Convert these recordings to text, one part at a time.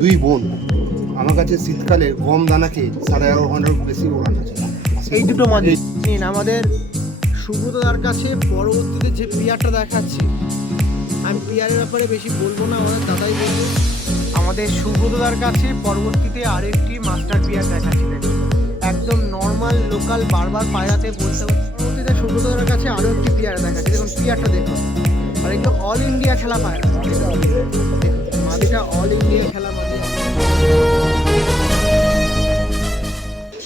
দুই বোন। আমার কাছে শীতকালে গম দানা খেয়ে সাড়ে এগারো ঘণ্টার বেশি ওড়ান আছে এই দুটো মাঝে আমাদের সুব্রতদার কাছে পরবর্তীতে যে পিয়ারটা দেখাচ্ছি, আমি পিয়ারের ব্যাপারে বেশি বলব না আমাদের দাদাই বলব। আমাদের সুব্রতদার কাছে পরবর্তীতে আরেকটি মাস্টার পিয়ার দেখাচ্ছি। একদম নর্মাল লোকাল বারবার পায়রাতে বলতে পরবর্তীতে সুব্রতদার কাছে আরও একটি পিয়ার দেখাচ্ছি। দেখুন পিয়ারটা দেখুন। আর এগুলো অল ইন্ডিয়া খেলা দেখুন, মাদিটা অল ইন্ডিয়া খেলা মাদি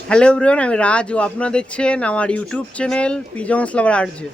হ্যালো এভরিওয়ান আমি রাজ ও আপনারা দেখছেন আমার YouTube channel pigeons lover RJ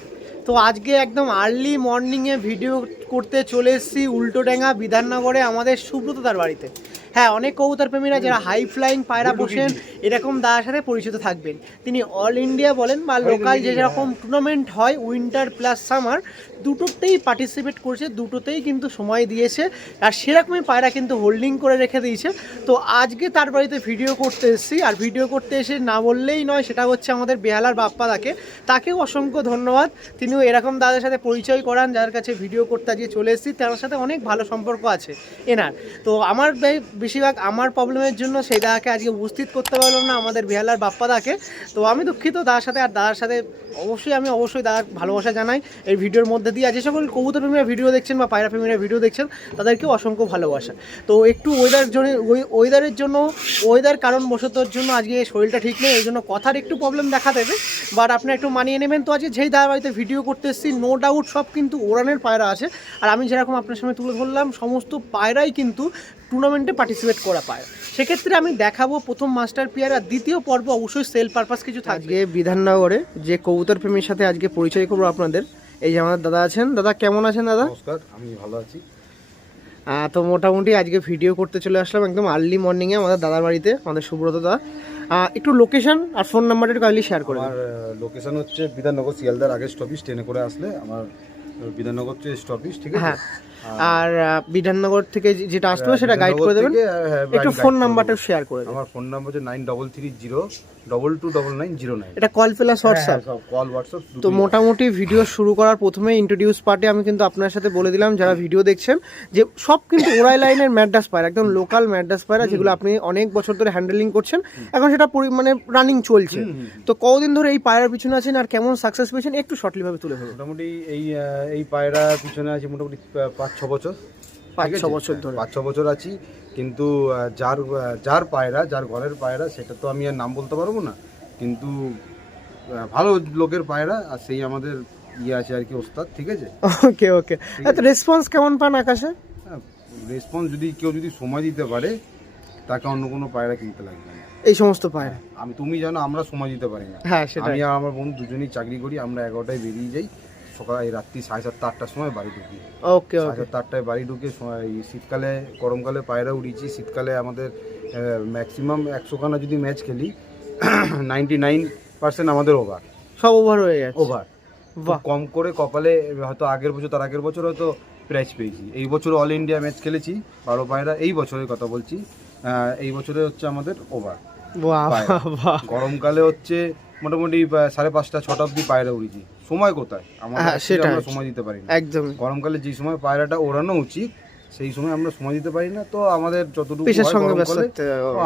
তো আজকে একদম আর্লি মর্নিংয়ে ভিডিও করতে চলে এসেছি উল্টোডাঙ্গা বিধাননগরে আমাদের সুব্রত তার বাড়িতে। হ্যাঁ অনেক কবুতর প্রেমীরা যারা হাই ফ্লাইং পায়রা বসেন এরকম দাদার সাথে পরিচিত থাকবেন। তিনি অল ইন্ডিয়া বলেন বা লোকাল যে যেরকম টুর্নামেন্ট হয় উইন্টার প্লাস সামার দুটোতেই পার্টিসিপেট করছে দুটোতেই কিন্তু সময় দিয়েছে। আর সেরকমই পায়রা কিন্তু হোল্ডিং করে রেখে দিয়েছে। তো আজকে তার বাড়িতে ভিডিও করতে এসেছি। আর ভিডিও করতে এসে না বললেই নয় সেটা হচ্ছে আমাদের বেহালার বাপ্পা দাকে তাকেও অসংখ্য ধন্যবাদ। তিনিও এরকম দাদার সাথে পরিচয় করান যার কাছে ভিডিও করতে আজকে চলে এসেছি। তার সাথে অনেক ভালো সম্পর্ক আছে এনার। তো আমার বেশিরভাগ আমার প্রবলেমের জন্য সেই দাদাকে আজকে উপস্থিত করতে পারলাম না আমাদের বেহালার বাপ্পা দাকে তো আমি দুঃখিত দাদার সাথে, আর দাদার সাথে অবশ্যই আমি অবশ্যই দাদার ভালোবাসা জানাই। এই ভিডিওর মধ্যে দিয়ে যে সকল কবুতর প্রেমীরা ভিডিও দেখছেন বা পায়রা প্রেমীরা ভিডিও দেখছেন, তাদেরকেও অসংখ্য ভালোবাসা। তো একটু ওয়েদার জন্য ওয়েদারের জন্য ওয়েদার কারণ বশতর জন্য আজকে শরীরটা ঠিক নেই, এই জন্য কথার একটু প্রবলেম দেখা দেবে। বাট আপনি একটু মানিয়ে নেবেন। তো আজকে যেই দাদা বাড়িতে ভিডিও করতে এসেছি নো ডাউট সব কিন্তু ওরানের পায়রা আছে। আর আমি যেরকম আপনার সামনে তুলে ধরলাম, সমস্ত পায়রাই কিন্তু টুর্নামেন্টে পার্টিসিপেট করা পায়। সেক্ষেত্রে আমি দেখাবো প্রথম মাস্টার পিয়ার আর দ্বিতীয় পর্ব অবশ্যই সেল পারপাস কিছু থাকবে। বিধাননগরে যে কবুতর প্রেমীর সাথে আজকে পরিচয় করব আপনাদের এই যে আমাদের দাদা আছেন। দাদা কেমন আছেন দাদা? নমস্কার আমি ভালো আছি। তো মোটামুটি আজকে ভিডিও করতে চলে আসলাম একদম আর্লি মর্নিংয়ে আমাদের দাদার বাড়িতে আমাদের সুব্রত দা। একটু লোকেশন আর ফোন নাম্বারটা একটু কাইন্ডলি শেয়ার করে আমার লোকেশন হচ্ছে বিধাননগর শিয়ালদার আগে স্টপিস ট্রেনে করে আসলে আমার বিধাননগর হচ্ছে স্টপিস ঠিক আছে? হ্যাঁ। আর আহ, বিধাননগর থেকে যেটা আসতে হবে সেটা গাইড করে দেবেন? হ্যাঁ, একটু ফোন নাম্বারটা শেয়ার করে দেবেন। আমার ফোন নাম্বার হচ্ছে nine double three zero double two double nine zero nine এটা call plus WhatsApp call WhatsApp তো মোটামুটি ভিডিও শুরু করার প্রথমে ইন্ট্রোডিউস পার্টে আমি কিন্তু আপনার সাথে বলে দিলাম যারা ভিডিও দেখছেন যে সব কিন্তু ওরাই লাইনের ম্যাডাস পায়রা একদম লোকাল ম্যাডাস পায়রা যেগুলো আপনি অনেক বছর ধরে হ্যান্ডেলিং করছেন। এখন সেটা মানে রানিং চলছে। তো কতদিন ধরে এই পায়রার পিছনে আছেন আর কেমন সাকসেস পেয়েছেন একটু শর্টলি ভাবে তুলে ধরুন। মোটামুটি এই এই পায়রা পিছনে আছে মোটামুটি পাঁচ ছ বছর। পাঁচ ছ বছর ধরে। পাঁচ ছ বছর আছি কিন্তু যার যার পায়রা যার ঘরের পায়রা সেটা তো আমি আর নাম বলতে পারব না। কিন্তু ভালো লোকের পায়রা আর সেই আমাদের ইয়ে আছে আর কি ওস্তাদ ঠিক আছে? ওকে ওকে। রেসপন্স কেমন পান আকাশে? রেসপন্স যদি কেউ যদি সময় দিতে পারে তাকে অন্য কোনো পায়রা কিনতে লাগবে না। এই সমস্ত পায়রা? আমি তুমি জানো আমরা সময় দিতে পারি না। হ্যাঁ সেটাই। আমি আর আমার বোন দুজনেই চাকরি করি আমরা এগারোটায় বেরিয়ে যাই। সকাল রাত্রি সাড়ে সাতটা আটটার সময় বাড়ি ঢুকি। ওকে সাড়ে সাতটা আটটায় বাড়ি ঢুকে শীতকালে গরমকালে পায়রা উড়িয়েছি। শীতকালে আমাদের ম্যাক্সিমাম একশোখানা যদি ম্যাচ খেলি নাইনটি নাইন পার্সেন্ট আমাদের ওভার সব ওভার হয়ে গেছে। ওভার কম করে কপালে হয়তো আগের বছর তার আগের বছর হয়তো প্রাইজ পেয়েছি। এই বছর অল ইন্ডিয়া ম্যাচ খেলেছি বারো পায়রা এই বছরের কথা বলছি এই বছরে হচ্ছে আমাদের ওভার গরমকালে হচ্ছে মোটামুটি সাড়ে পাঁচটা ছটা অব্দি পায়রা উড়িয়েছি সময় কোথায়? হ্যাঁ, actually আমরা সময় দিতে পারি না। একদম। গরমকালে যে সময় পায়রাটা ওড়ানো উচিত সেই সময় আমরা সময় দিতে পারি না। তো আমাদের যতটুকু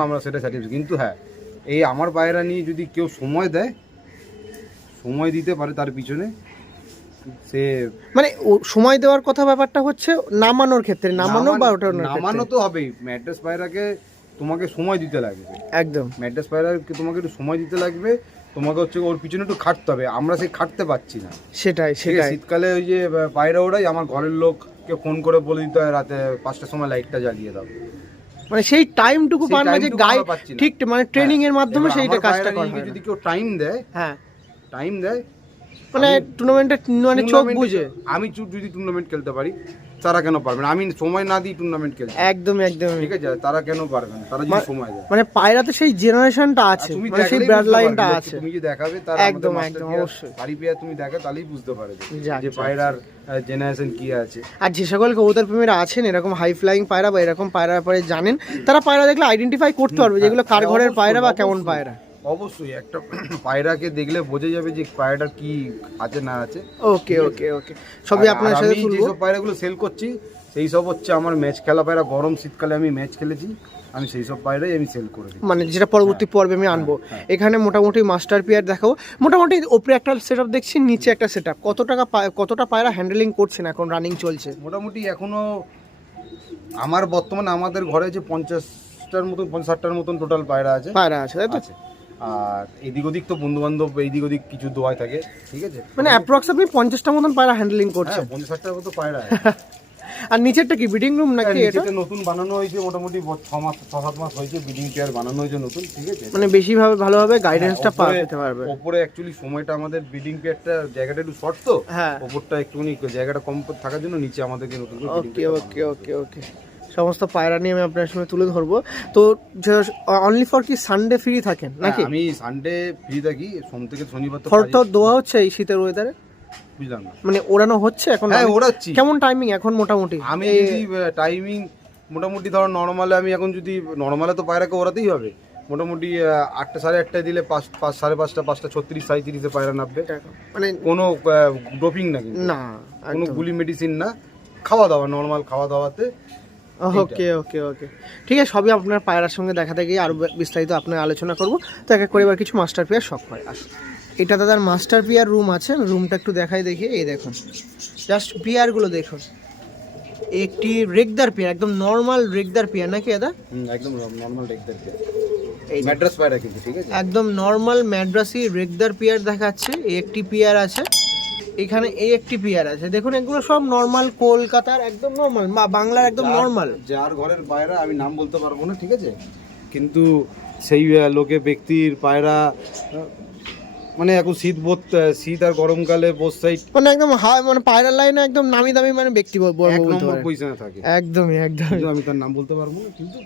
আমরা সেটা স্যাটিসফাই কিন্তু হ্যাঁ এই আমার পায়রা নিয়ে যদি কেউ সময় দেয় সময় দিতে পারে তার পিছনে সে মানে সময় দেওয়ার কথা ব্যাপারটা হচ্ছে নামানোর ক্ষেত্রে নামানো বা ওঠানোর নামানো তো হবেই। ম্যাট্রেস পায়রাকে তোমাকে সময় দিতে লাগবে। একদম। ম্যাট্রেস পায়রাকে তোমাকে একটু সময় দিতে লাগবে তোমাকে হচ্ছে ওর পিছনে একটু খাটতে হবে। আমরা সেই খাটতে পারছি না। সেটাই সেটাই। শীতকালে ওই যে পায়রা ওড়াই আমার ঘরের লোককে ফোন করে বলে দিতে হয় রাতে পাঁচটার সময় লাইটটা জ্বালিয়ে দাও। মানে সেই টাইমটুকু পান না যে পাচ্ছি ঠিক মানে ট্রেনিং এর মাধ্যমে সেইটা কাজটা করা হয় যদি কেউ টাইম দেয় হ্যাঁ। টাইম দেয় মানে টুর্নামেন্টে মানে চোখ বুঝে। আমি যদি টুর্নামেন্ট খেলতে পারি তারা কেন পারবে না? আমি সময় না দিই টুর্নামেন্ট খেলতে একদম একদম ঠিক আছে তারা কেন পারবে না? তারা যদি সময় দেয়। মানে পায়রাতে সেই জেনারেশনটা আছে মানে সেই ব্লাড লাইনটা আছে। তুমি যে দেখাবে তার একদম, একদম, অবশ্যই। বাড়ি পেয়ার তুমি দেখে তাহলেই বুঝতে পারবে যে পায়রার জেনারেশন কি আছে। আর যে সকল কবুতর প্রেমীরা আছেন এরকম হাই ফ্লাইং পায়রা বা এরকম পায়রা ব্যাপারে জানেন তারা পায়রা দেখলে আইডেন্টিফাই করতে পারবে যেগুলো কার হ্যাঁ, ঘরের পায়রা বা কেমন পায়রা। অবশ্যই একটা পায়রাকে দেখলে বোঝা যাবে যে পায়রাটার কি আছে না আছে। ওকে ওকে ওকে। সবই আপনার সাথে আমি যেসব পায়রাগুলো সেল করছি সেই সব হচ্ছে আমার ম্যাচ খেলা পায়রা। গরম শীতকালে আমি ম্যাচ খেলেছি আমি সেই সব পায়রাই আমি সেল করে দিই মানে যেটা পরবর্তী পর্বে আমি আনব। হ্যাঁ। এখানে মোটামুটি মাস্টার পিয়ার দেখাবো। মোটামুটি ওপরে একটা সেট আপ দেখছি নিচে একটা সেট আপ কত টাকা কতটা পায়রা হ্যান্ডেলিং করছেন এখন? রানিং চলছে। মোটামুটি এখনও আমার বর্তমানে আমাদের ঘরে যে পঞ্চাশটার মতন পঞ্চাশটার মতন টোটাল পায়রা আছে। পায়রা আছে তাই তো? আছে। আর এদিক ওদিক তো বন্ধু বান্ধব এইদিক ওদিক কিছু দোয়াই থাকে ঠিক আছে? মানে অ্যাপ্রক্স আপনি পঞ্চাশটা মতন পায়রা হ্যান্ডেলিং করছেন। হ্যাঁ পঞ্চাশ ষাটটার মতো পায়রা। আর নিচেরটা কি ব্রিডিং রুম নাকি হ্যাঁ, এটা? নতুন বানানো হয়েছে মোটামুটি ছ মাস ছ সাত মাস হয়েছে বিডিং চেয়ার বানানো হয়েছে নতুন ঠিক আছে? মানে বেশিভাবে ভালোভাবে গাইডেন্সটা হ্যাঁ, পাওয়া যেতে পারবে। ওপরে অ্যাকচুয়ালি সময়টা আমাদের বিডিং পেয়ারটা জায়গাটা একটু শর্ট তো হ্যাঁ। ওপরটা একটুখানি জায়গাটা কম থাকার জন্য নিচে আমাদেরকে নতুন ওকে ওকে ওকে ওকে সমস্ত পায়রা নিয়ে আমি আপনার সঙ্গে তুলে ধরবো। তো অনলি ফর কি সানডে ফ্রি থাকেন হ্যাঁ, নাকি? আমি সানডে ফ্রি থাকি সোম থেকে শনিবার তো খড় তো হচ্ছে এই শীতের ওয়েদারে বুঝলাম না। মানে ওড়ানো হচ্ছে এখন হ্যাঁ ওড়াচ্ছি। কেমন টাইমিং এখন মোটামুটি? আমি টাইমিং মোটামুটি ধরো নর্মালে আমি এখন যদি নর্মালে তো পায়রাকে ওড়াতেই হবে। মোটামুটি আটটা সাড়ে আটটায় দিলে পাঁচ পাঁচ সাড়ে পাঁচটা পাঁচটা ছত্রিশ সাঁত্রিশে পায়রা নামবে। মানে কোনো ডোপিং না না কোনো গুলি মেডিসিন না। খাওয়া দাওয়া নর্মাল খাওয়া দাওয়াতে ওকে ওকে ওকে ঠিক আছে সবই আপনার পায়রার সঙ্গে দেখাতে গিয়ে আরও বিস্তারিত আপনার আলোচনা করব। তো এক এক করে এবার কিছু মাস্টার পিয়ার শখ হয় আসুন। এটা দাদার মাস্টার পিয়ার রুম আছে রুমটা একটু দেখাই দেখি এই দেখুন। জাস্ট পিয়ারগুলো দেখুন। একটি রেগদার পিয়ার একদম নর্মাল রেগদার পিয়ার নাকি দাদা? একদম নর্মাল দেখতে এই ম্যাড্রাস পায়রা কিন্তু ঠিক আছে? একদম নর্মাল ম্যাড্রাসি রেগদার পিয়ার দেখাচ্ছে এই একটি পিয়ার আছে। এখানে এই একটি পিয়ার আছে। দেখুন এগুলো সব নর্মাল কলকাতার একদম নর্মাল মা বাংলার একদম নর্মাল যার ঘরের পায়রা আমি নাম বলতে পারব না ঠিক আছে? কিন্তু সেই লোকে ব্যক্তির পায়রা মানে এখন শীত বোধ শীত আর গরমকালে বোধ সাইড মানে একদম হাই মানে পায়রার লাইনে একদম নামি দামি মানে ব্যক্তি বলব এক নম্বর। পজিশনে থাকে। একদমই। কিন্তু আমি তার নাম বলতে পারব না কিন্তু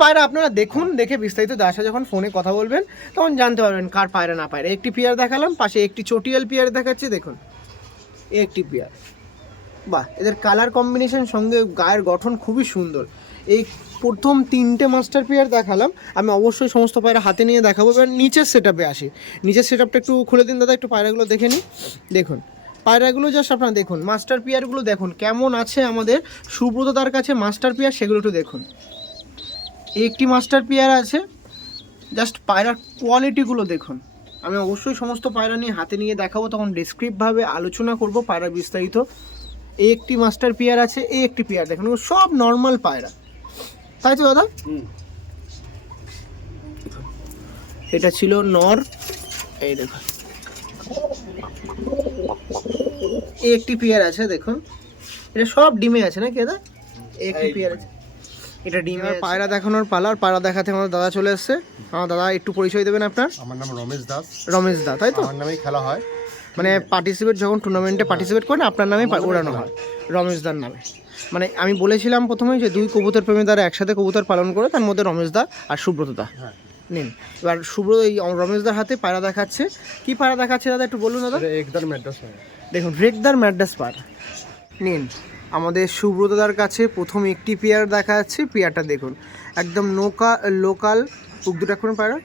পায়রা, আপনারা দেখুন, দেখে বিস্তারিত দাসা যখন ফোনে কথা বলবেন, তখন জানতে পারবেন কার পায়রা, না পায়রা। একটি পিয়ার দেখালাম, পাশে একটি চটিয়াল পিয়ার দেখাচ্ছে, দেখুন। একটি পিয়ার। বাহ, এদের কালার কম্বিনেশন সঙ্গে গায়ের গঠন খুবই সুন্দর। এই প্রথম তিনটে মাস্টার পেয়ার দেখালাম, আমি অবশ্যই সমস্ত পায়রা হাতে নিয়ে দেখাবো, এবার নিচের সেট আসি। নিচের সেট একটু খুলে দিন, দাদা, একটু পায়রাগুলো দেখে নিই। দেখুন, পায়রাগুলো জাস্ট আপনারা দেখুন মাস্টার পেয়ারগুলো দেখুন, কেমন আছে আমাদের, সুব্রত তার কাছে মাস্টার পেয়ার সেগুলো একটু দেখুন। একটি মাস্টার পেয়ার আছে। জাস্ট পায়রার কোয়ালিটিগুলো দেখুন। আমি অবশ্যই সমস্ত পায়রা নিয়ে হাতে নিয়ে দেখাবো তখন ডেসক্রিপভাবে আলোচনা করব পায়রা বিস্তারিত। এই একটি মাস্টার পেয়ার আছে এই একটি পেয়ার দেখুন সব নর্মাল পায়রা। তাই তো দাদা? এটা ছিল নর। এই দেখুন। এই একটি পেয়ার আছে দেখুন। এটা সব ডিমে আছে নাকি দাদা? এই একটি পেয়ার আছে। এটা ডিমে পায়রা দেখানোর পালার পায়রা দেখাতে আমাদের দাদা চলে এসছে। আমার দাদা একটু পরিচয় দেবেন আপনার? আমার নাম রমেশ দাস। রমেশ দা তাই তো? আমার নামেই খেলা হয়। মানে পার্টিসিপেট যখন টুর্নামেন্টে পার্টিসিপেট করেন আপনার নামে ওড়ানো হয়। রমেশ দার নামে। মানে আমি বলেছিলাম প্রথমেই যে দুই কবুতর প্রেমী দ্বারা একসাথে কবুতর পালন করে তার মধ্যে রমেশ দা আর সুব্রত দা। হ্যাঁ। নিন। এবার সুব্রত এই রমেশ দার হাতে পায়রা দেখাচ্ছে। কি পায়রা দেখাচ্ছে দাদা একটু বলুন দাদা? একদার ম্যাড্রাস হয় দেখুন রেগদার ম্যাড্রাস পার নিন। আমাদের সুব্রতদার কাছে প্রথম একটি পেয়ার দেখা যাচ্ছে। পেয়ারটা দেখুন। একদম নোকা লোকাল বুক দুটা করুন পায়রা।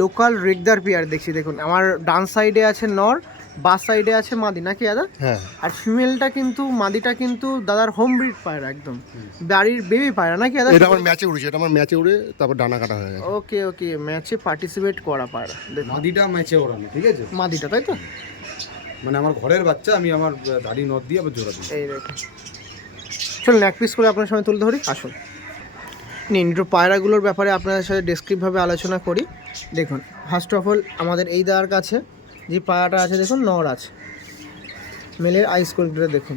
লোকাল রেগদার পেয়ার দেখছি দেখুন। আমার ডান সাইডে আছে নর বাস সাইডে আছে মাদি। নাকি দাদা? হ্যাঁ। আর ফিমেলটা কিন্তু মাদিটা কিন্তু দাদার হোম ব্রিড পায়রা একদম। বাড়ির বেবি পায়রা নাকি দাদা? এটা আমার ম্যাচে উড়েছে এটা আমার ম্যাচে উড়ে তারপর ডানা কাটা হয়ে গেছে। ওকে ওকে। ম্যাচে পার্টিসিপেট করা পায়রা দেখুন। মাদিটা ম্যাচে ওড়ানো ঠিক আছে? মাদিটা তাই তো? মানে আমার ঘরের বাচ্চা আমি আমার দাড়ি নদ দিয়ে আবার জোড়া দিই এই দেখুন চলুন এক পিস করে আপনার সঙ্গে তুলে ধরি। আসুন। নিন একটু পায়রাগুলোর ব্যাপারে আপনাদের সাথে ডেসক্রিপভাবে আলোচনা করি। দেখুন ফার্স্ট অফ অল আমাদের এই দেওয়ার কাছে যে পায়রাটা আছে দেখুন নর আছে। মেলের আইস কোয়ালিটিটা দেখুন।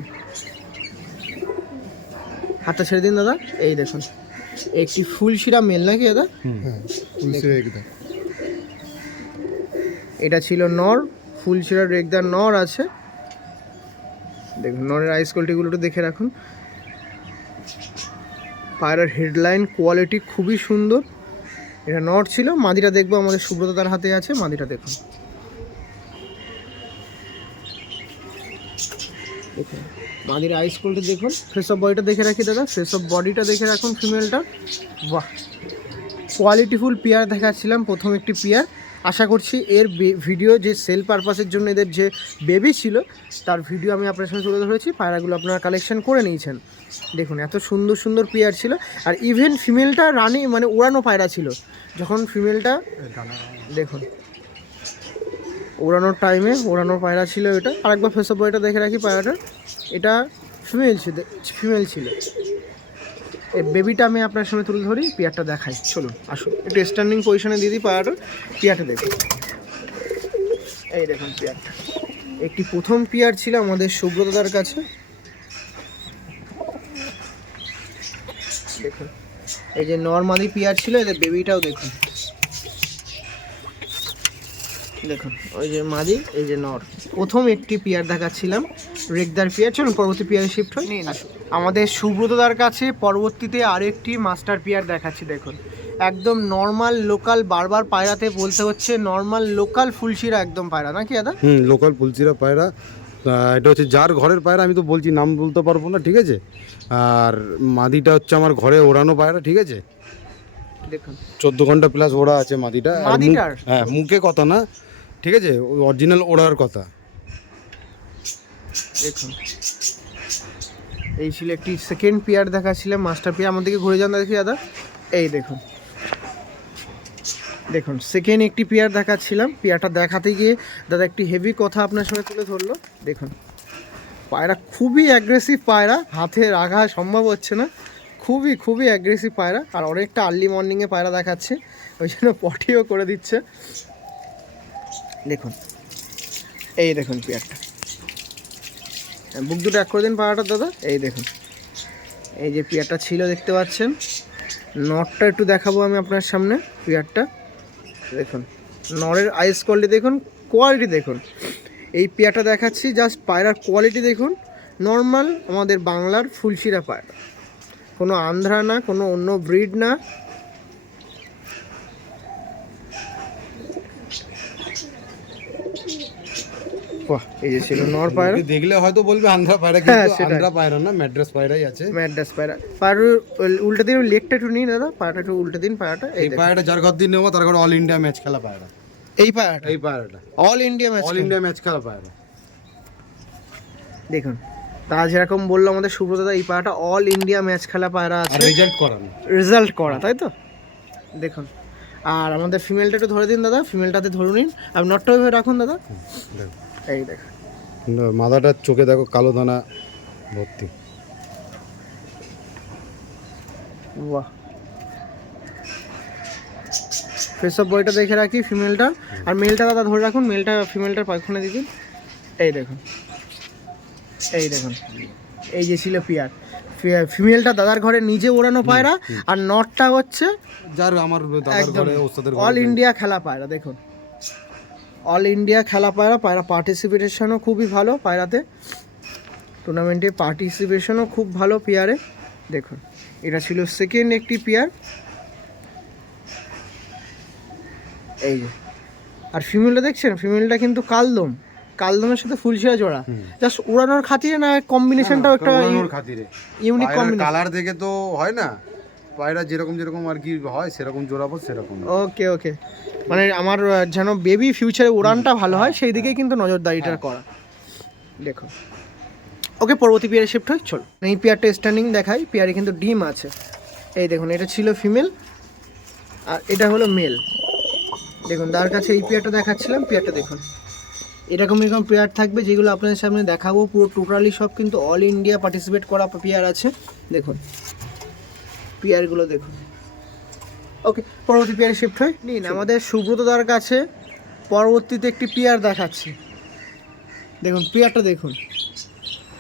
হাতটা ছেড়ে দিন দাদা। এই দেখুন। একটি ফুল শিরা মেল নাকি দাদা? হ্যাঁ এটা ছিল নর। ফুল শিরা রেগদার নর আছে। দেখুন, নরের আইস কোয়ালিটিগুলো একটু দেখে রাখুন। পায়রার হেডলাইন কোয়ালিটি খুবই সুন্দর। এটা নর ছিল, মাদিটা দেখব, আমাদের সুব্রত তার হাতে আছে, মাদিটা দেখুন। মাদির আইস কোয়ালিটি দেখুন। ফেস অফ বডিটা দেখে রাখি, দাদা। ফেস অফ বডিটা দেখে রাখুন ফিমেলটা বাহ! কোয়ালিটিফুল পেয়ার দেখাচ্ছিলাম, প্রথম একটি পেয়ার আশা করছি এর ভিডিও যে সেল পারপাসের জন্য এদের যে বেবি ছিল, তার ভিডিও আমি আপনার সাথে তুলে ধরেছি। পায়রাগুলো আপনারা কালেকশন করে নিয়েছেন। দেখুন, এত সুন্দর সুন্দর পেয়ার ছিল। আর ইভেন ফিমেলটা রানি মানে ওড়ানো পায়রা ছিল। যখন ফিমেলটা দেখুন ওড়ানোর টাইমে ওড়ানোর পায়রা ছিল এটা। আরেকবার ফেসব বইটা দেখে রাখি পায়রাটা এটা ফিমেল ছিল ফিমেল ছিল। এই বেবিটা আমি আপনার সামনে তুলে ধরি, পেয়ারটা দেখাই। চলুন, আসুন। একটু স্ট্যান্ডিং পজিশনে দিদি দিই পায়রাটা পেয়ারটা দেখুন। এই দেখুন পেয়ারটা। একটি প্রথম পেয়ার ছিল আমাদের সুব্রতদার কাছে। দেখুন। এই যে নর্মালি পেয়ার ছিল, এদের বেবিটাও দেখুন। দেখুন ওই যে মাদি এই যে নর। প্রথম একটি পেয়ার দেখাচ্ছিলাম রেগদার পেয়ার। চলুন পরবর্তী পেয়ারে শিফট হই। আসুন। আমাদের সুব্রতদার কাছে পরবর্তীতে আরেকটি মাস্টার পেয়ার দেখাচ্ছি দেখুন। একদম নর্মাল লোকাল বারবার পায়রাতে বলতে হচ্ছে নর্মাল লোকাল ফুলশিরা একদম পায়রা নাকি দাদা? হুম লোকাল পুলচিরা পায়রা। এটা হচ্ছে যার ঘরের পায়রা আমি তো বলছি নাম বলতে পারব না ঠিক আছে? আর মাদিটা হচ্ছে আমার ঘরে ওড়ানো পায়রা ঠিক আছে? দেখুন। চোদ্দ ঘণ্টা প্লাস ওড়া আছে মাদিটা। মাদিটার? হ্যাঁ মুখে কথা না ঠিক আছে? অরিজিনাল ওড়ার কথা। দেখুন। এই ছিল একটি সেকেন্ড পেয়ার দেখাচ্ছিলাম মাস্টার পেয়ার আমাদেরকে ঘুরে যান দেখি, দাদা। এই দেখুন। দেখুন সেকেন্ড একটি পেয়ার দেখাচ্ছিলাম। পেয়ারটা দেখাতে গিয়ে দাদা একটি হেভি কথা আপনার সঙ্গে তুলে ধরলো। দেখুন, পায়রা খুবই অ্যাগ্রেসিভ পায়রা। হাতে রাখা সম্ভব হচ্ছে না। খুবই খুবই অ্যাগ্রেসিভ পায়রা। আর অনেকটা আর্লি মর্নিংয়ে পায়রা দেখাচ্ছে। ওই জন্য পটিও করে দিচ্ছে। দেখুন। এই দেখুন পেয়ারটা। বুক দুটো এক করে দিন পাড়াটা, দাদা। এই দেখুন। এই যে পেয়ারটা ছিল, দেখতে পাচ্ছেন। নটটা একটু দেখাবো আমি আপনার সামনে পেয়ারটা। দেখুন, নরের আইস কোয়ালিটি দেখুন কোয়ালিটি দেখুন। এই পেয়ারটা দেখাচ্ছি জাস্ট পায়রার কোয়ালিটি দেখুন। নর্মাল আমাদের বাংলার ফুলশিরা পায়রা। কোনো আন্ধ্রা না, কোনো অন্য ব্রিড না। বাহ এই যে ছিল নর পায়রা। দেখলে হয়তো বলবে আন্ধ্রা পায়রা হ্যাঁ, কিন্তু আন্ধ্রা পায়রা না ম্যাড্রাস পায়রাই আছে। ম্যাড্রাস পায়রা। পায়রা উল্টে দিন লেগটা একটু নিন দাদা পায়রাটা একটু উল্টে দিন পায়রাটা এই। পায়রাটা যার ঘর দিয়ে নেব তার ঘরে অল ইন্ডিয়া ম্যাচ খেলা পায়রা। এই পায়রাটা? এই পায়রাটা। All India match all India match খেলা পায়রা। দেখুন তা যেরকম বলল আমাদের সুব্রত দাদা এই পায়রাটা অল ইন্ডিয়া ম্যাচ খেলা পায়রা আছে। রেজাল্ট করানো রেজাল্ট করা তাই তো? দেখুন আর আমাদের ফিমেলটা একটু ধরে দিন দাদা ফিমেলটাতে ধরে নিন আর নটটা রাখুন দাদা। এই দেখুন মাথাটার চোখে দেখো কালো দানা ভর্তি। বাহ। ফেসব বইটা দেখে রাখি ফিমেলটা আর মেলটা দাদা ধরে রাখুন মেলটা ফিমেলটার পাখনে দিয়ে দিন। এই দেখুন। এই দেখুন। এই যে ছিল পিয়ার। ফিমেলটা দাদার ঘরে নিজে ওড়ানো পায়রা আর নটটা হচ্ছে যার আমার দাদার ঘরে ওস্তাদের অল ইন্ডিয়া খেলা পায়রা দেখুন। অল ইন্ডিয়া খেলা পায়রা পায়রা পার্টিসিপেশনও খুবই ভালো পায়রাতে। টুর্নামেন্টে পার্টিসিপেশনও খুব ভালো পেয়ারে। দেখুন এটা ছিল সেকেন্ড একটি পেয়ার। এই যে। আর ফিমেলটা দেখছেন? ফিমেলটা কিন্তু কালদম। কালদমের সাথে ফুলশিরা জোড়া। জাস্ট উড়ানোর খাতিরে না কম্বিনেশনটাও একটা ইউনিক কম্বিনেশন কালার দেখে তো হয় না। পায়রা যেরকম যেরকম আর কি হয় সেরকম জোড়াবো সেরকম ওকে ওকে মানে আমার যেন বেবি ফিউচারে উড়ানটা ভালো হয় সেই দিকেই কিন্তু নজরদারিটা করা। দেখো। ওকে পরবর্তী পেয়ারে শিফট হয় চল। এই পেয়ারটা স্ট্যান্ডিং দেখাই পেয়ারে কিন্তু ডিম আছে। এই দেখুন এটা ছিল ফিমেল আর এটা হলো মেল দেখুন তার কাছে এই পেয়ারটা দেখাচ্ছিলাম পেয়ারটা দেখুন। এরকম এরকম পেয়ার থাকবে যেগুলো আপনাদের সামনে দেখাবো পুরো টোটালি সব কিন্তু অল ইন্ডিয়া পার্টিসিপেট করা পেয়ার আছে। দেখুন পেয়ারগুলো দেখুন। ওকে পরবর্তী পেয়ারে শিফট হয়। নিন আমাদের সুব্রতদার কাছে পরবর্তীতে একটি পেয়ার দেখাচ্ছি। দেখুন পেয়ারটা দেখুন।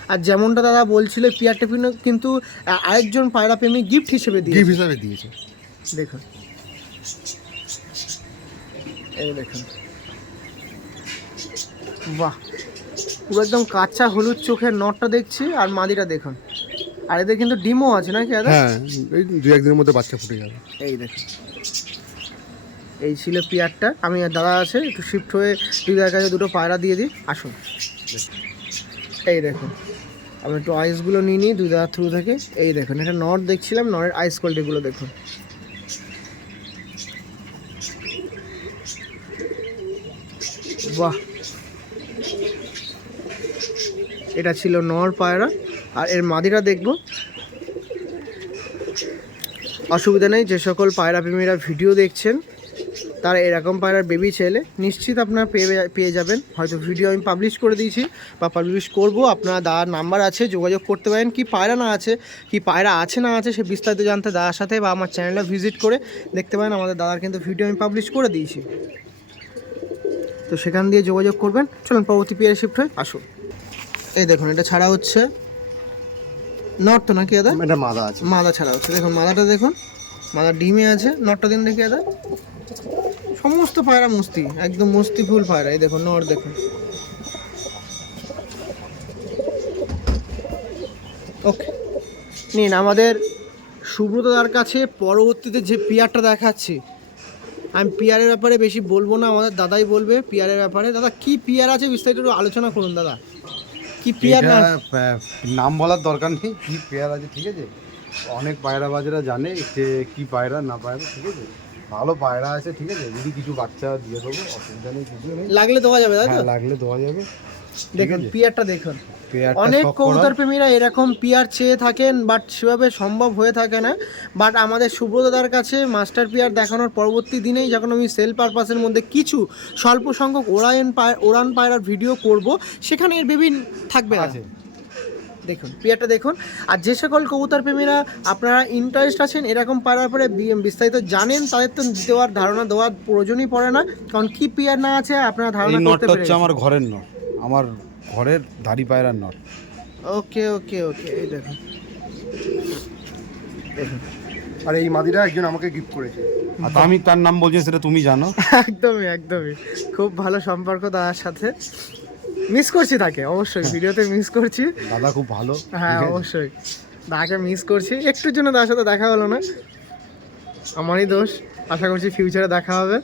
আর যেমনটা দাদা বলছিল পেয়ারটা কিন্তু- কিন্তু আরেকজন পায়রা প্রেমী গিফট হিসেবে দিয়ে গিফট হিসাবে দিয়েছে। দেখুন। এই দেখুন। বাহ! পুরো একদম কাঁচা হলুদ চোখের নটটা দেখছি আর মাদিটা দেখুন। আর এদের কিন্তু ডিমও আছে নাকি দাদা হ্যাঁ এই দু একদিনের মধ্যে বাচ্চা ফুটে যাবে। এই দেখ। এই ছিল পিয়ারটা। আমি আর দাদা আছে একটু শিফট হয়ে দিদার কাছে দুটো পায়রা দিয়ে দিই। আসুন এই দেখুন আমি একটু আইসগুলো নিয়ে নিই দুই দাদার থ্রু থেকে। এই দেখুন এটা নট দেখছিলাম নটের আইস কোয়ালিটিগুলো দেখুন। বাহ। এটা ছিল নর পায়রা। আর এর মাদিরা দেখব। অসুবিধা নেই, যে সকল পায়রা প্রেমীরা ভিডিও দেখছেন, তারা এরকম পায়রার বেবি ছেলে, নিশ্চিত আপনারা পেয়ে পেয়ে যাবেন। হয়তো ভিডিও আমি পাবলিশ করে দিয়েছি বা পাবলিশ করব, আপনার দাদার নাম্বার আছে, যোগাযোগ করতে পারেন, কি পায়রা না আছে, কি পায়রা আছে না আছে, সে বিস্তারিত জানতে দাদার সাথে বা আমার চ্যানেলটা ভিজিট করে দেখতে পারেন, আমাদের দাদার কিন্তু ভিডিও আমি পাবলিশ করে দিয়েছি। তো সেখান দিয়ে যোগাযোগ করবেন। চলুন, পরবর্তী পেয়ারে শিফট হয়ে আসুন। এই দেখুন, এটা ছাড়া হচ্ছে নর্থ নাকি দাদা? এটা মাদা আছে। মাদা ছাড়া হচ্ছে। দেখুন মাদাটা দেখুন। মাদা ডিমে আছে নটটা দিন দেখি দাদা। সমস্ত পায়রা মস্তি একদম মস্তি ফুল পায়রা। এই দেখুন নট দেখুন। ওকে নিন আমাদের সুব্রতদার কাছে পরবর্তীতে যে পিয়ারটা দেখাচ্ছি। আমি পিয়ারের ব্যাপারে বেশি বলব না আমাদের দাদাই বলবে পিয়ারের ব্যাপারে। দাদা কি পিয়ার আছে বিস্তারিত আলোচনা করুন দাদা। কি পিয়ার? না এটা, আহ, নাম বলার দরকার নেই কি পেয়ার আছে ঠিক আছে? অনেক পায়রাবাজেরা জানে যে কি পায়রা না পায়রা ঠিক আছে? ভালো পায়রা আছে ঠিক আছে? যদি কিছু বাচ্চা দিয়ে দেবো অসুবিধা নেই কিছু নেই। লাগলে দেওয়া যাবে তাই তো? হ্যাঁ লাগলে দেওয়া যাবে দেখুন আছে। পিয়ারটা দেখুন। পেয়ারটা অনেক কবুতর প্রেমীরা এরকম পিয়ার চেয়ে থাকেন বাট সেভাবে সম্ভব হয়ে থাকে না। বাট আমাদের সুব্রতদার কাছে মাস্টার পিয়ার দেখানোর পরবর্তী দিনেই যখন আমি সেল পারপাসের মধ্যে কিছু স্বল্প সংখ্যক ওরায়ন পায় ওরান পায়রার ভিডিও করব সেখানে এর বেবি থাকবে আছে। দেখুন পিয়ারটা দেখুন। আর যে সকল কবুতর প্রেমীরা আপনারা ইন্টারেস্ট আছেন এরকম পাড়ার পরে বিস্তারিত জানেন তাদের তো দেওয়ার ধারণা দেওয়ার প্রয়োজনই পড়ে না। কারণ কি পিয়ার না আছে আপনারা ধারণা করতে পেরেছেন। আমার ঘরের নট আমার ঘরের দাড়ি পায়রার নট। ওকে ওকে ওকে এই দেখুন আর এই মাদিটা একজন আমাকে গিফট করেছে। আর আমি তার নাম বলছি সেটা তুমি জানো। একদমই একদমই। খুব ভালো সম্পর্ক দাদার সাথে। মিস করছি তাকে অবশ্যই। ভিডিওতে মিস করছি। দাদা খুব ভালো হ্যাঁ? অবশ্যই। দাদাকে মিস করছি। একটুর জন্য তার সাথে দেখা হলো না। আমারই দোষ। আশা করছি ফিউচারে দেখা হবে।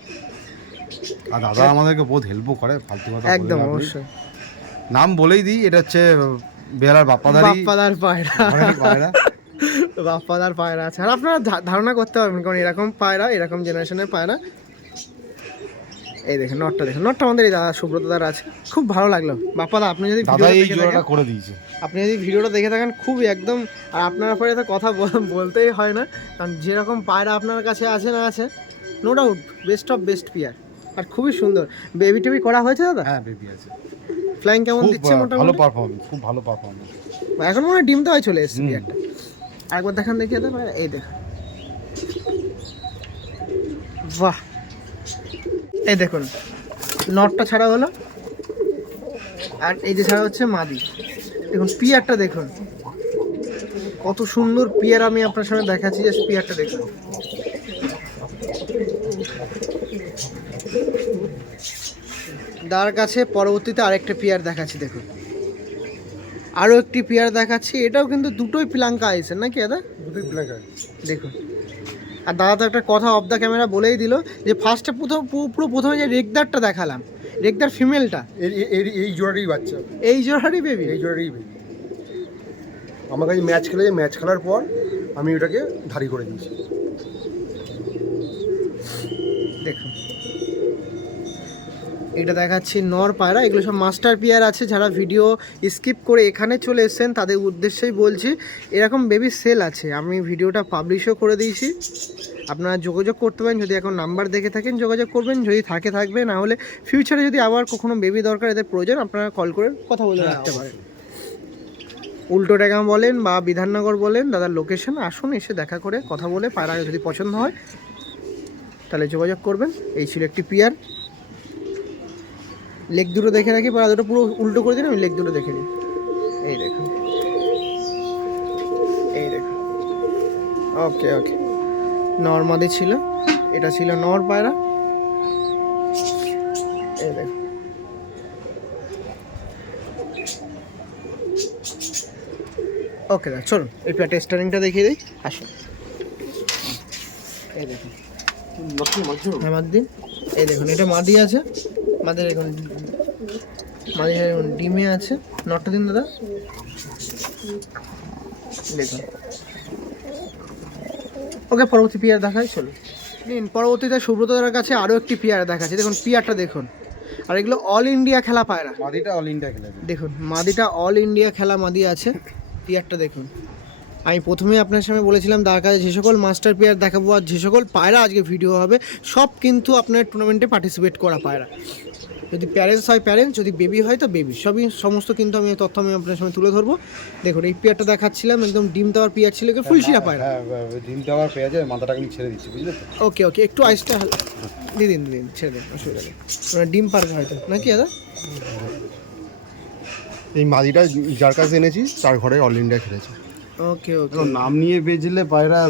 আর দাদা আমাদেরকে বহুত হেল্পও করে ফালতু কথা একদম অবশ্যই। নাম বলেই দিই এটা হচ্ছে বেহালার বাপ্পাদারি। বাপ্পাদার পায়রা। বাপ্পাদার পায়রা। আছে। আর আপনারা ধারণা করতে পারবেন কারণ এরকম পায়রা এরকম জেনারেশনের পায়রা। এই দেখেন নটটা দেখুন। নটটা আমাদের এই দাদা সুব্রত দাদার আছে। খুব ভালো লাগল। বাপ্পাদা আপনি যদি দাদা ভিডিওটা এই জোড়াটা করে দিয়েছে। আপনি যদি ভিডিওটা দেখে থাকেন খুবই একদম আর আপনার পরে তো কথা বলতেই হয় না। কারণ যেরকম পায়রা আপনার কাছে আছে না আছে no doubt best of best pair আর খুবই সুন্দর। বেবি টেবি করা হয়েছে দাদা? হ্যাঁ বেবি আছে। ফ্লাইং কেমন দিচ্ছে আহ, ভালো মোটামুটি পারফরমেন্স খুব ভালো পারফরমেন্স এখন মনে হয় ডিম দেওয়াই চলে এসেছে। পিয়ারটা আরেকবার দেখান দেখি দাদা এই দেখুন বাহ। এই দেখুন নটটা ছাড়া হলো। আর এই যে ছাড়া হচ্ছে মাদি। দেখুন পিয়ারটা দেখুন। কত সুন্দর পিয়ার আমি আপনার সামনে দেখাচ্ছি যে পিয়ারটা দেখুন। দার কাছে পরবর্তীতে আরেকটা পিয়ার দেখাচ্ছি দেখুন। আরও একটি পেয়ার দেখাচ্ছি এটাও কিন্তু দুটোই প্লাঙ্কা আইসেন নাকি দাদা? দুটোই ব্ল্যাক দেখুন। আর দাদা তো একটা কথা অফ দ্য ক্যামেরা বলেই দিল যে ফার্স্টে প্রথম পুরো প্রথমে যে রেগদারটা দেখালাম রেগদার ফিমেলটা এই জোড়ারই বাচ্চা। এই জোড়ারই বেবি এই জোড়ারই বেবি আমার কাছে ম্যাচ খেলে ম্যাচ খেলার পর আমি ওটাকে ধারি করে দিয়েছি দেখুন এটা দেখাচ্ছি নর পায়রা এগুলো সব মাস্টার পিয়ার আছে যারা ভিডিও স্কিপ করে এখানে চলে এসেছেন তাদের উদ্দেশ্যেই বলছি এরকম বেবি সেল আছে আমি ভিডিওটা পাবলিশও করে দিয়েছি। আপনারা যোগাযোগ করতে পারেন যদি এখন নাম্বার দেখে থাকেন যোগাযোগ করবেন যদি থাকে থাকবে না হলে ফিউচারে যদি আবার কখনো বেবি দরকার এদের প্রয়োজন আপনারা কল করে কথা বলে রাখতে পারেন। উল্টো ড্যাগাম বলেন বা বিধাননগর বলেন দাদার লোকেশন আসুন এসে দেখা করে কথা বলে পায়রা যদি পছন্দ হয় তাহলে যোগাযোগ করবেন। এই ছিল একটি পিয়ার। লেগ দুটো দেখে রাখি পাড়া দুটো পুরো উল্টো করে দিন আমি লেগ দুটো দেখে নিই। এই দেখুন এই দেখুন ওকে ওকে। নর্মাদি ছিল এটা ছিল নর পায়রা। এই দেখুন ওকে দা চলুন এই প্যাটে স্টারিংটা দেখিয়ে দিই আসুন। এই দেখুন। হ্যাঁ মাদি। এই দেখুন এটা মাদি আছে। মাদি দেখুন মাদি দেখুন ডিমে আছে। নটা দিন দাদা। দেখুন ওকে পরবর্তী পিয়ার দেখাই চলো। নিন পরবর্তীতে সুব্রতদার কাছে আরও একটি পিয়ার দেখাচ্ছি। দেখুন পিয়ারটা দেখুন। আর এগুলো অল ইন্ডিয়া খেলা পায়রা মাদিটা অল ইন্ডিয়া খেলেছে দেখুন মাদিটা অল ইন্ডিয়া খেলা মাদি আছে। পিয়ারটা দেখুন। আমি প্রথমে আপনার সামনে বলেছিলাম তার কাছে যে সকল মাস্টার পিয়ার দেখাবো আর যে সকল পায়রা আজকে ভিডিও হবে সব কিন্তু আপনার টুর্নামেন্টে পার্টিসিপেট করা পায়রা। যদি প্যারেন্টস হয় প্যারেন্টস যদি বেবি হয় তো বেবি সবই সমস্ত কিন্তু আমি তথ্য আমি আপনার সামনে তুলে ধরবো। দেখুন এই পেয়ারটা দেখাচ্ছিলাম একদম ডিম দেওয়ার পেয়ার ছিল কি ফুলশিরা পায়রা? হ্যাঁ ডিম দেওয়ার পেঁয়াজে মাথাটাকে আমি ছেড়ে দিচ্ছি বুঝলে তো? ওকে ওকে একটু আইসটা দিয়ে দিন দিন ছেড়ে দিন অসুবিধা নেই। ডিম পারবে হয়তো। নাকি দাদা? এই মাদিটা যার কাছে এনেছি তার ঘরে অল ইন্ডিয়া খেলেছে। ওকে ওকে। নাম নিয়ে বেজলে পায়রা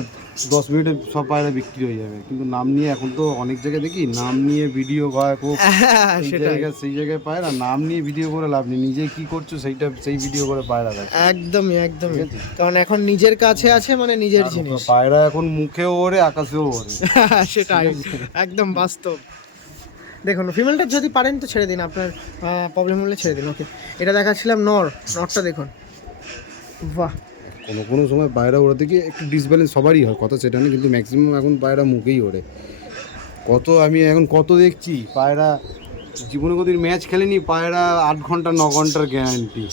দশ মিনিটে সব পায়রা বিক্রি হয়ে যাবে। কিন্তু নাম নিয়ে এখন তো অনেক জায়গায় দেখি নাম নিয়ে ভিডিও হয় খুব হ্যাঁ সেটাই। জায়গায় সেই জায়গায় পায়রা নাম নিয়ে ভিডিও করে লাভ নেই। নিজে কি করছ সেইটা সেই ভিডিও করে পায়রা দেয় একদমই একদমই। কারণ এখন নিজের কাছে আছে মানে নিজের জিনিস। পায়রা এখন মুখেও ওড়ে আকাশেও ওড়ে। সেটাই একদম বাস্তব। দেখুন ফিমেলটা যদি পারেন তো ছেড়ে দিন আপনার প্রবলেম হলে ছেড়ে দিন ওকে এটা দেখাচ্ছিলাম নর নরটা দেখুন। বাহ। কোনো কোনো সময় পায়রা ওড়াতে গিয়ে একটু ডিসব্যালেন্স সবারই হয়, কথা সেটা নেই কিন্তু ম্যাক্সিমাম এখন পায়রা মুখেই ওড়ে। কত আমি এখন কত দেখছি, পায়রা জীবনে কদিন ম্যাচ খেলেনি, পায়রা আট ঘণ্টা, ন ঘণ্টার গ্যারান্টি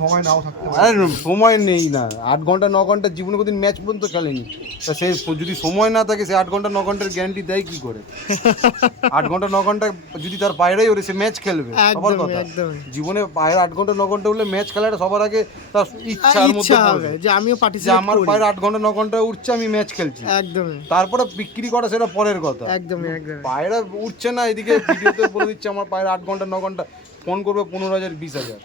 সময় নাও থাকতে আরে সময় নেই না। আট ঘণ্টা ন ঘণ্টা জীবনে কোনোদিন ম্যাচ পর্যন্ত খেলেনি। তা সে যদি সময় না থাকে সে আট ঘণ্টা ন ঘণ্টার গ্যারান্টি দেয় কি করে? আট ঘণ্টা ন ঘণ্টা যদি তার পায়রাই ওরে সে ম্যাচ খেলবে সবার কথা। জীবনে পায়রা আট ঘণ্টা ন ঘণ্টা হলে ম্যাচ খেলাটা সবার আগে তার ইচ্ছার মধ্যে ইচ্ছা হবে। যে আমিও যে পার্টিসিপেট আমার পায়রা আট ঘণ্টা ন ঘণ্টা উঠছে আমি ম্যাচ খেলছি। একদমই। তারপরে বিক্রি করা সেটা পরের কথা। একদমই একদমই। পায়রা উঠছে না এদিকে ভিডিওতে বলে দিচ্ছে আমার পায়রা আট ঘণ্টা ন ঘণ্টা। ফোন করবে পনেরো হাজার বিশ হাজার।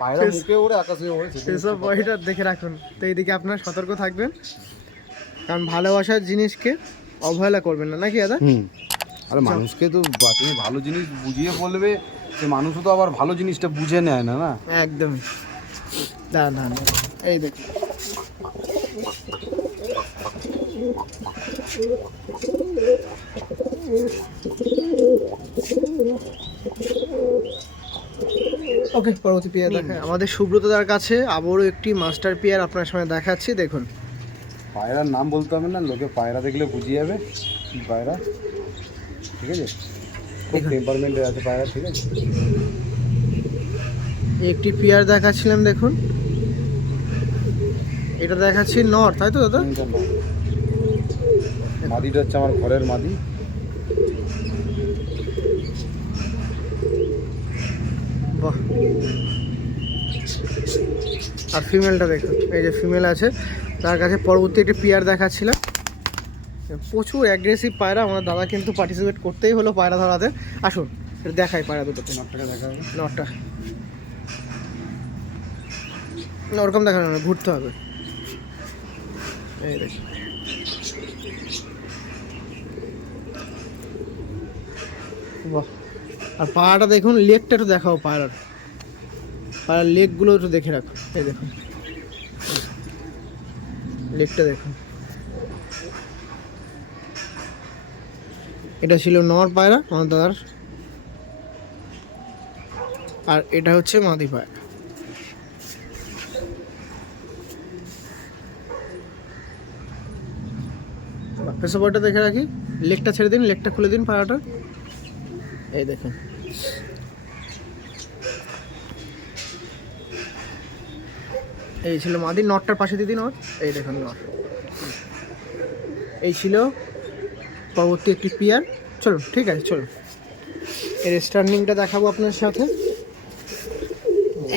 পায়রা মুখে ওড়ে আকাশে সেটা সেসব বইটা দেখে রাখুন। তো এইদিকে আপনারা সতর্ক থাকবেন কারণ ভালোবাসার জিনিসকে অবহেলা করবেন না। নাকি দাদা? আরে মানুষকে তো তুমি ভালো জিনিস বুঝিয়ে বলবে সে মানুষও তো আবার ভালো জিনিসটা বুঝে নেয় না না? একদমই। না না না এই দেখুন। ওকে পরবর্তী পেয়ার দেখা আমাদের সুব্রতদার কাছে আবারও একটি মাস্টার পেয়ার আপনার সামনে দেখাচ্ছি দেখুন। পায়রার নাম বলতে হবে না লোকে পায়রা দেখলে বুঝিয়ে যাবে কি পায়রা। ঠিক আছে? খুব টেম্পারমেন্টের আছে পায়রা ঠিক আছে? একটি পেয়ার দেখাচ্ছিলাম দেখুন। এটা দেখাচ্ছি নর তাই তো দাদা? মাদিটা হচ্ছে আমার ঘরের মাদি। আর ফিমেলটা দেখুন এই যে ফিমেল আছে তার কাছে পরবর্তী একটি পেয়ার দেখাচ্ছিলাম প্রচুর অ্যাগ্রেসিভ পায়রা আমার দাদা কিন্তু পার্টিসিপেট করতেই হলো পায়রা ধরাতে। আসুন এটা দেখাই পায়রা দুটোতে নাটটা দেখা হবে নটটা না ওরকম দেখানো না ঘুরতে হবে। এই দেখি। বাহ। আর পাড়াটা দেখুন লেগটা একটু দেখাও পায়রার। পায়রার লেগগুলো একটু দেখে রাখো। এই দেখুন। লেগটা দেখুন। এটা ছিল নর পায়রা আমার দাদার আর এটা হচ্ছে মাদি পায়রা। পেশাবটা দেখে রাখি। লেকটা ছেড়ে দিন, লেকটা খুলে দিন পায়রাটা। এই দেখুন। এই ছিল মাদি নটটার পাশে দিদি নট। এই দেখুন নট। এই ছিল পরবর্তী একটি পিয়ার। চলুন ঠিক আছে চলুন। এর স্টার্নিংটা দেখাবো আপনার সাথে।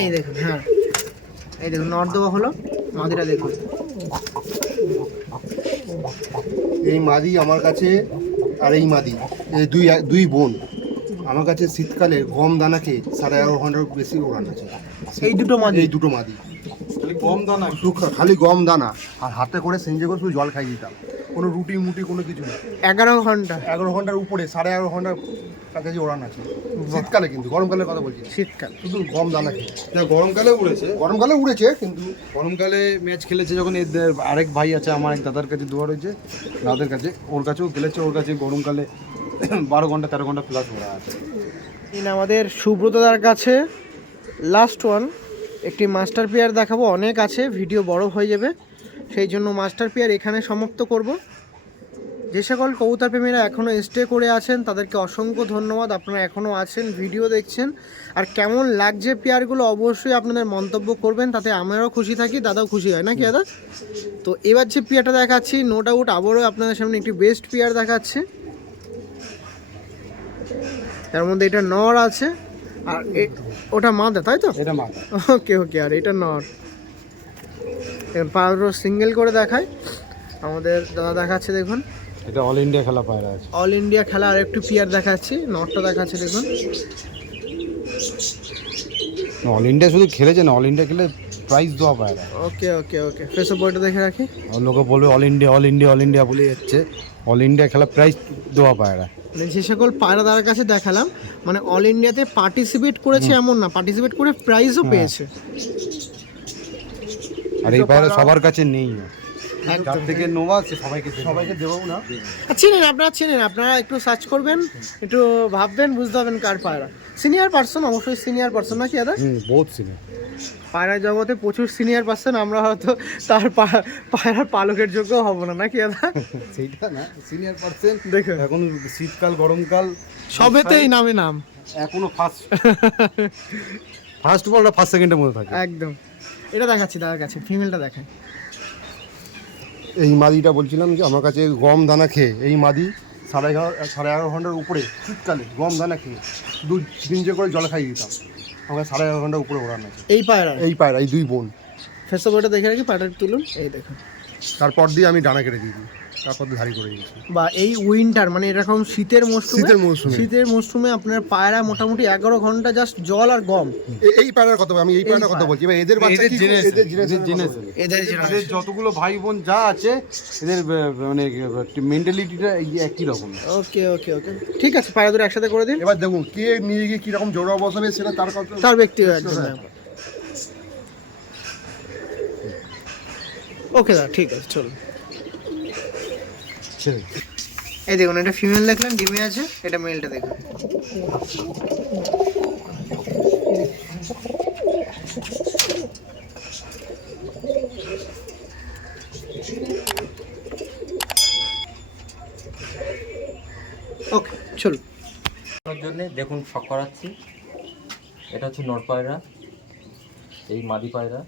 এই দেখুন হ্যাঁ। এই দেখুন নট দেওয়া হলো। মাদিটা দেখুন। এই মাদি আমার কাছে আর এই মাদি এই দুই দুই বোন। আমার কাছে শীতকালে গম দানাকে সাড়ে এগারো ঘণ্টার বেশি ওড়ান আছে। এই দুটো মাদি? এই দুটো মাদি। খালি কম দানা শুধু খালি গম দানা। আর হাতে করে সেঞ্জে করে শুধু জল খাই দিতাম। কোনো রুটি মুটি কোনো কিছু না। এগারো ঘণ্টা। এগারো ঘণ্টার উপরে সাড়ে এগারো ঘণ্টার কাছাকাছি ওড়ান আছে। শীতকালে কিন্তু গরমকালের কথা বলছি। শীতকাল। শুধু গম দানা খেয়ে। গরমকালে উড়েছে। গরমকালে উড়েছে কিন্তু গরমকালে ম্যাচ খেলেছে যখন এদের আরেক ভাই আছে আমার এক দাদার কাছে দুয়ার হয়েছে দাদার কাছে ওর কাছেও খেলেছে ওর কাছে গরমকালে বারো ঘণ্টা তেরো ঘণ্টা প্লাস ওরা আছে। আমাদের সুব্রতদার কাছে লাস্ট ওয়ান একটি মাস্টার পেয়ার দেখাবো, অনেক আছে, ভিডিও বড় হয়ে যাবে। সেই জন্য মাস্টার পেয়ার এখানে সমাপ্ত করব। যে সকল কবুতর প্রেমীরা এখনও স্টে করে আছেন, তাদেরকে অসংখ্য ধন্যবাদ। আপনারা এখনও আছেন, ভিডিও দেখছেন। আর কেমন লাগছে পেয়ারগুলো অবশ্যই আপনাদের মন্তব্য করবেন, তাতে আমরাও খুশি থাকি, দাদাও খুশি হয়। নাকি দাদা? তো এবার যে পেয়ারটা দেখাচ্ছি নো ডাউট আবারও আপনাদের সামনে একটি বেস্ট পেয়ার দেখাচ্ছে। তার মধ্যে এটা নর আছে। আর ওটা মাদা তাই তো? এটা মাথা ওকে ওকে আর এটা নট পাউরো সিঙ্গেল করে দেখায় আমাদের দাদা দেখাচ্ছে দেখুন। এটা অল ইন্ডিয়া খেলা পায়রা আছে। অল ইন্ডিয়া খেলা আর একটু পিয়ার দেখাচ্ছি। নটটা দেখাচ্ছে দেখুন। অল ইন্ডিয়া শুধু খেলেছে না অল ইন্ডিয়া খেলে প্রাইজ দেওয়া পায়রা। ওকে ওকে ওকে। ফেসো বইটা দেখে রাখি। আর লোকে বলবে all India all India all India বলে যাচ্ছে। অল ইন্ডিয়া খেলা প্রাইজ দেওয়া পায়রা। মানে যে সকল পায়রাদার কাছে দেখালাম মানে অল ইন্ডিয়াতে পার্টিসিপেট করেছে এমন না পার্টিসিপেট করে প্রাইজও পেয়েছে। আর এই পায়রা সবার কাছে নেই। যার থেকে নোয়া সে সবাইকে সবাইকে দেবো না। আর চিনেন আপনারা চিনেন আপনারা একটু সার্চ করবেন একটু ভাববেন বুঝতে পারবেন কার পায়রা। সিনিয়র পার্সন অবশ্যই সিনিয়র পার্সন নাকি দাদা? বহুত সিনে পায়রা জগতে প্রচুর সিনিয়র পার্সন আমরা হয়তো তার পায়রার পালকের যোগ্য হব না নাকি দাদা? সেইটা না সিনিয়র পার্সেন্ট দেখুন। এখন শীতকাল গরমকাল সবেতেই নামে নাম। এখনও ফার্স্ট ফার্স্ট বলটা ফার্স্ট সেকেন্ডের মধ্যে থাকে। একদম। এটা দেখাচ্ছি দাদার কাছে ফিমেলটা দেখায় এই মাদিটা বলছিলাম যে আমার কাছে গম দানা খেয়ে এই মাদি সাড়ে এগারো সাড়ে এগারো ঘণ্টার উপরে শীতকালে গম দানা খেয়ে দু তিনটে করে জল খাইয়ে দিতাম। আমাকে সাড়ে এগারো ঘণ্টার উপরে ওড়ান আছে। এই পায়রা? এই পায়রা এই দুই বোন। ফেসবুকটা দেখে রাখি পায়রাটা তুলুন এই দেখুন। তারপর দিয়ে আমি ডানা কেটে দিয়ে দিই। তারপর ধারি করে দিয়েছি। বা এই উইন্টার মানে এরকম শীতের মৌসুমে শীতের মৌসুমে। শীতের মৌসুমে আপনার পায়রা মোটামুটি এগারো ঘণ্টা জাস্ট জল আর গম। এই পায়রার কথা আমি এই পায়রার কথা বলছি। এবার এদের বাচ্চা এদের যতগুলো ভাই বোন যা আছে এদের মানে মেন্টালিটিটা একই রকম। ওকে ওকে ওকে ঠিক আছে পায়রা দুটো একসাথে করে দিন। এবার দেখুন কে নিয়ে গিয়ে কীরকম জোড়া বসাবে সেটা তার কথা তার ব্যক্তিগত একজন ওকে দাদা ঠিক আছে চলুন। ছেড়ে এই দেখুন এটা ফিমেল দেখলেন ডিমে আছে এটা মেলটা দেখুন। ওকে চলুন। ওর জন্য দেখুন শখ করাচ্ছি। এটা হচ্ছে নর পায়রা এই মাদি পায়রা।